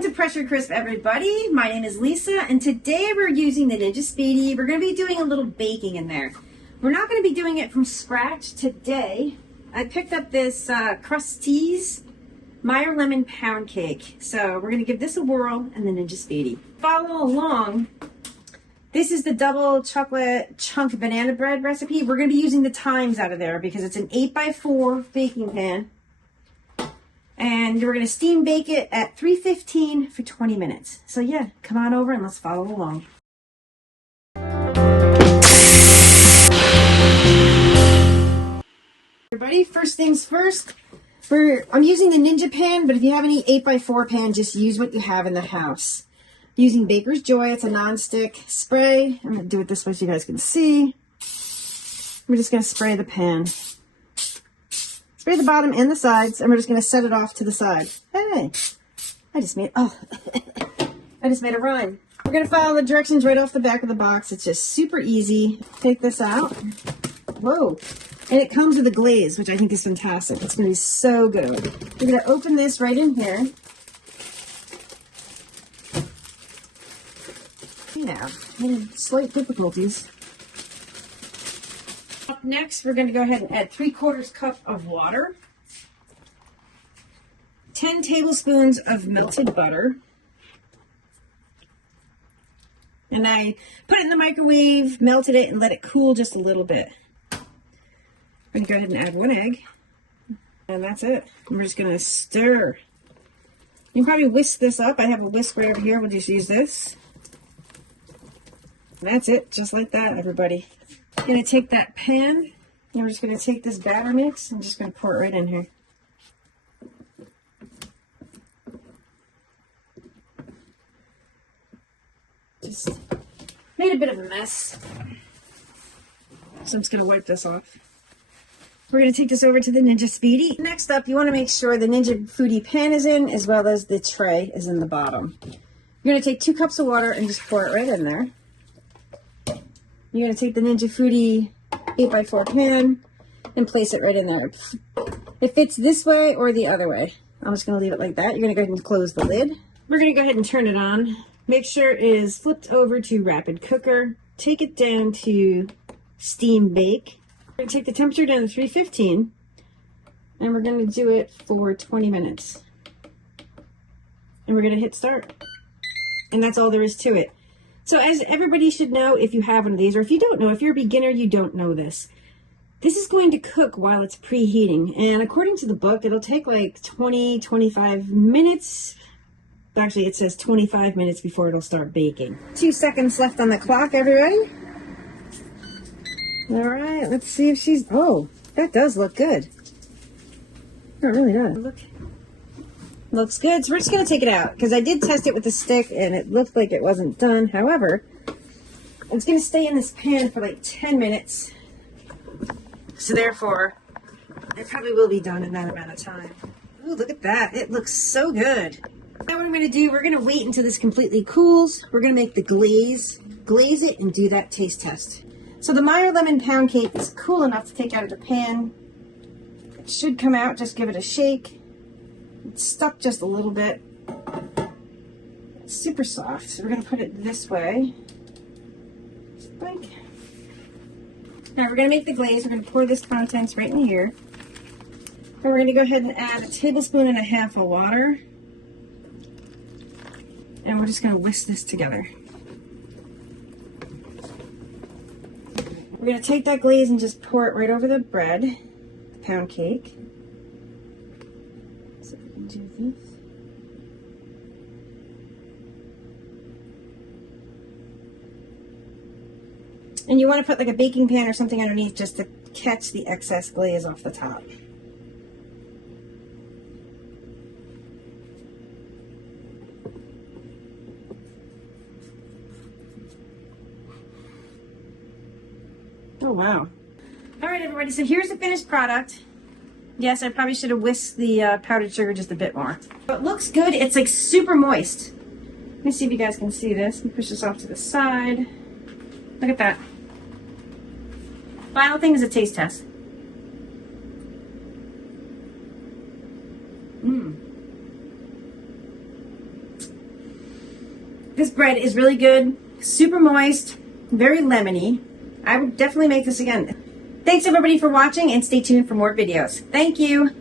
Welcome to Pressure Crisp, everybody. My name is Lisa, and today we're using the Ninja Speedi. We're going to be doing a little baking in there. We're not going to be doing it from scratch today. I picked up this Krusteaz Meyer Lemon Pound Cake. So we're going to give this a whirl in the Ninja Speedi. Follow along. This is the double chocolate chunk banana bread recipe. We're going to be using the times out of there because it's an 8x4 baking pan. And we're going to steam bake it at 315 for 20 minutes. So yeah, come on over and let's follow along. Everybody, first things first, I'm using the Ninja pan, but if you have any 8x4 pan, just use what you have in the house. Using Baker's Joy, it's a non-stick spray. I'm going to do it this way so you guys can see. We're just going to spray the pan. Spray the bottom and the sides, and we're just going to set it off to the side. Hey, I just made a rhyme. We're going to follow the directions right off the back of the box. It's just super easy. Take this out. Whoa. And it comes with a glaze, which I think is fantastic. It's going to be so good. We're going to open this right in here. Yeah, slight difficulties. Up next, we're going to go ahead and add 3/4 cup of water, 10 tablespoons of melted butter, and I put it in the microwave, melted it, and let it cool just a little bit. We're going to go ahead and add 1 egg, and that's it. We're just going to stir. You can probably whisk this up. I have a whisk right over here. We'll just use this. That's it, just like that, everybody. I'm going to take that pan, and we're just going to take this batter mix and just going to pour it right in here. Just made a bit of a mess, so I'm just going to wipe this off. We're going to take this over to the Ninja Speedi. Next up, you want to make sure the Ninja Foodie pan is in, as well as the tray is in the bottom. You're going to take 2 cups of water and just pour it right in there. You're going to take the Ninja Foodie 8x4 pan and place it right in there. It fits this way or the other way. I'm just going to leave it like that. You're going to go ahead and close the lid. We're going to go ahead and turn it on. Make sure it is flipped over to rapid cooker. Take it down to steam bake. We're going to take the temperature down to 315, and we're going to do it for 20 minutes. And we're going to hit start. And that's all there is to it. So as everybody should know, if you have one of these, or if you don't know, if you're a beginner, you don't know this. This is going to cook while it's preheating. And according to the book, it'll take like 20, 25 minutes. Actually, it says 25 minutes before it'll start baking. 2 seconds left on the clock, everybody. All right, let's see if she's... Oh, that does look good. It really does. Looks good. So we're just going to take it out because I did test it with the stick and it looked like it wasn't done. However, it's going to stay in this pan for like 10 minutes. So therefore, it probably will be done in that amount of time. Ooh, look at that. It looks so good. Now what I'm going to do, we're going to wait until this completely cools. We're going to make the glaze it, and do that taste test. So the Meyer Lemon Pound Cake is cool enough to take out of the pan. It should come out. Just give it a shake. It's stuck just a little bit. It's super soft, so we're going to put it this way. Like. Now we're going to make the glaze. We're going to pour this contents right in here. And we're going to go ahead and add 1.5 tablespoons of water. And we're just going to whisk this together. We're going to take that glaze and just pour it right over the bread, the pound cake. So we can do this. And you want to put like a baking pan or something underneath just to catch the excess glaze off the top. Oh, wow. All right, everybody, so here's the finished product. Yes, I probably should have whisked the powdered sugar just a bit more. But it looks good. It's like super moist. Let me see if you guys can see this. Let me push this off to the side. Look at that. Final thing is a taste test. This bread is really good, super moist, very lemony. I would definitely make this again. Thanks everybody for watching, and stay tuned for more videos. Thank you.